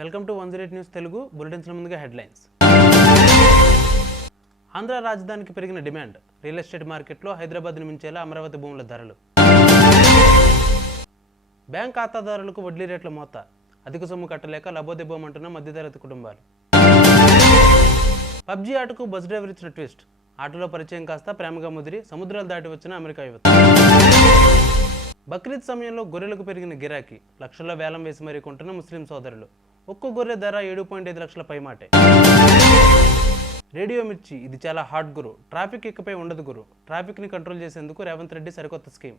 Welcome to 108 news Telugu bulletins ముందుగా headlines. Andhra రాజధానికి పెరిగిన డిమాండ్, రియల్ ఎస్టేట్ మార్కెట్లో హైదరాబాద్ను మించేలా అమరావతి భూముల ధరలు. బ్యాంక్ ఖాతాదారులకు వడ్డీ రేట్ల మోత, అధిక సొమ్ము కట్టలేక లబోదిబోమంటున్న మధ్యతరగతి కుటుంబాలు. పబ్జీ ఆటకు బస్ డ్రైవర్ ఇచ్చిన ట్విస్ట్, ఆటలో పరిచయం కాస్త ప్రేమగా ముదిరి సముద్రాలు దాటి వచ్చిన అమెరికా యువత. బక్రీద్ సమయంలో గొర్రెలకు పెరిగిన గిరాకీ, లక్షల్లో వేలం వేసి మరీ కొంటున్న ముస్లిం సోదరులు. ఒక్కో గొర్రె ధర 7.5 లక్షల పైమాటే. రేడియో మిర్చి, ఇది చాలా హాట్ గురు, ట్రాఫిక్ ఇకపై ఉండదు గురు. ట్రాఫిక్ని కంట్రోల్ చేసేందుకు రేవంత్ రెడ్డి సరికొత్త స్కీమ్.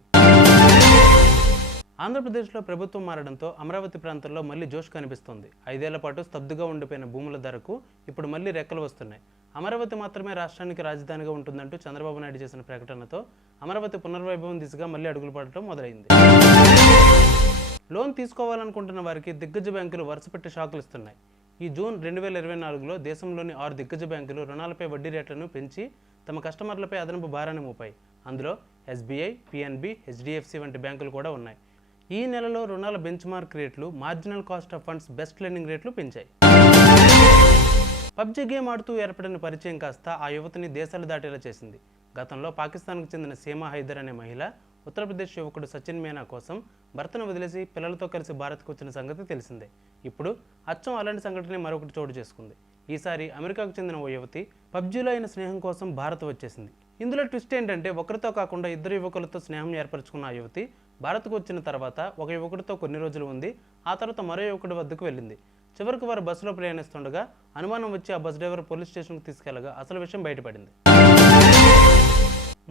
ఆంధ్రప్రదేశ్లో ప్రభుత్వం మారడంతో అమరావతి ప్రాంతంలో మళ్లీ జోష్ కనిపిస్తోంది. 5 ఏళ్ల పాటు స్తబ్దుగా ఉండిపోయిన భూముల ధరకు ఇప్పుడు మళ్లీ రెక్కలు వస్తున్నాయి. అమరావతి మాత్రమే రాష్ట్రానికి రాజధానిగా ఉంటుందంటూ చంద్రబాబు నాయుడు చేసిన ప్రకటనతో అమరావతి పునర్వైభవం దిశగా మళ్లీ అడుగులు పడటం మొదలైంది. లోన్ తీసుకోవాలనుకుంటున్న వారికి దిగ్గజ బ్యాంకులు వరుసపెట్టి షాకులు ఇస్తున్నాయి. ఈ జూన్ 2024లో దేశంలోని 6 దిగ్గజ బ్యాంకులు రుణాలపై వడ్డీ రేట్లను పెంచి తమ కస్టమర్లపై అదనపు భారాన్ని మోపాయి. అందులో SBI, PNB, HDFC వంటి బ్యాంకులు కూడా ఉన్నాయి. ఈ నెలలో రుణాల బెంచ్ మార్క్ రేట్లు, marginal cost of funds, best lending రేట్లు పెంచాయి. పబ్జీ గేమ్ ఆడుతూ ఏర్పడిన పరిచయం కాస్త ఆ యువతిని దేశాలు దాటేలా చేసింది. గతంలో పాకిస్తాన్కు చెందిన సీమా హైదర్ అనే మహిళ ఉత్తరప్రదేశ్ యువకుడు సచిన్ మీనా కోసం భర్తను వదిలేసి పిల్లలతో కలిసి భారత్కు వచ్చిన సంగతి తెలిసిందే. ఇప్పుడు అచ్చం అలాంటి సంఘటన మరొకటి చోటు చేసుకుంది. ఈసారి అమెరికాకు చెందిన ఓ యువతి పబ్జీలో అయిన స్నేహం కోసం భారత్ వచ్చేసింది. ఇందులో ట్విస్ట్ ఏంటంటే, ఒకరితో కాకుండా 2 యువకులతో స్నేహం ఏర్పరచుకున్న ఆ యువతి భారత్కు వచ్చిన తర్వాత ఒక యువకుడితో కొన్ని రోజులు ఉంది. ఆ తర్వాత మరో యువకుడి వద్దకు వెళ్ళింది. చివరికి వారు బస్సులో ప్రయాణిస్తుండగా అనుమానం వచ్చి ఆ బస్ డ్రైవర్ పోలీస్ స్టేషన్కు తీసుకెళ్లగా అసలు విషయం బయటపడింది.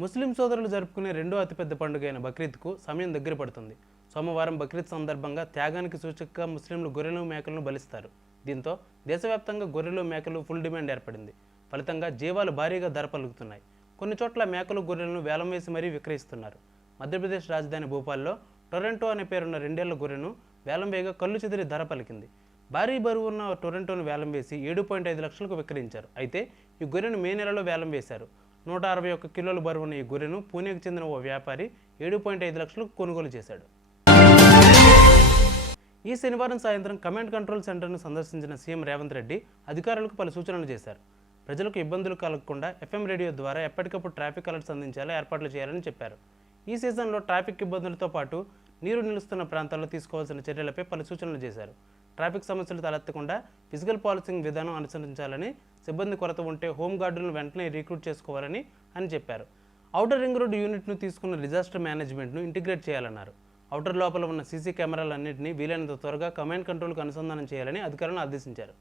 ముస్లిం సోదరులు జరుపుకునే రెండో అతిపెద్ద పండుగ అయిన బక్రీద్కు సమయం దగ్గర పడుతుంది. సోమవారం బక్రీద్ సందర్భంగా త్యాగానికి సూచకగా ముస్లింలు గొర్రెలు, మేకలను బలిస్తారు. దీంతో దేశవ్యాప్తంగా గొర్రెలు, మేకలు ఫుల్ డిమాండ్ ఏర్పడింది. ఫలితంగా జీవాలు భారీగా ధర పలుకుతున్నాయి. కొన్ని చోట్ల మేకలు, గొర్రెలను వేలం వేసి మరీ విక్రయిస్తున్నారు. మధ్యప్రదేశ్ రాజధాని భోపాల్లో టొరంటో అనే పేరున్న 2 ఏళ్ల గొర్రెను వేలం వేయగా కళ్ళు చెదిరి ధర పలికింది. భారీ బరువు ఉన్న టొరంటోను వేలం వేసి 7.5 లక్షలకు విక్రయించారు. అయితే ఈ గొర్రెను మే నెలలో వేలం వేశారు. 161 కిలోల బరువున్న ఈ గొర్రెను పూణేకు చెందిన ఓ వ్యాపారి 7.5 లక్షలకు కొనుగోలు చేశాడు. ఈ శనివారం సాయంత్రం కమాండ్ కంట్రోల్ సెంటర్ను సందర్శించిన సీఎం రేవంత్ రెడ్డి అధికారులకు పలు సూచనలు చేశారు. ప్రజలకు ఇబ్బందులు కలగకుండా FM రేడియో ద్వారా ఎప్పటికప్పుడు ట్రాఫిక్ అలర్ట్స్ అందించేలా ఏర్పాట్లు చేయాలని చెప్పారు. ఈ సీజన్లో ట్రాఫిక్ ఇబ్బందులతో పాటు నీరు నిలుస్తున్న ప్రాంతాల్లో తీసుకోవాల్సిన చర్యలపై పలు సూచనలు చేశారు. ట్రాఫిక్ సమస్యలు తలెత్తకుండా ఫిజికల్ పాలసింగ్ విధానం అనుసరించాలని, సిబ్బంది కొరత ఉంటే హోంగార్డులను వెంటనే రిక్రూట్ చేసుకోవాలని చెప్పారు. ఔటర్ రింగ్ రోడ్డు యూనిట్ను తీసుకున్న డిజాస్టర్ మేనేజ్మెంట్ను ఇంటిగ్రేట్ చేయాలన్నారు. ఔటర్ లోపల ఉన్న సీసీ కెమెరాలన్నింటినీ వీలైనంత త్వరగా కమాండ్ కంట్రోల్కు అనుసంధానం చేయాలని అధికారులను ఆదేశించారు.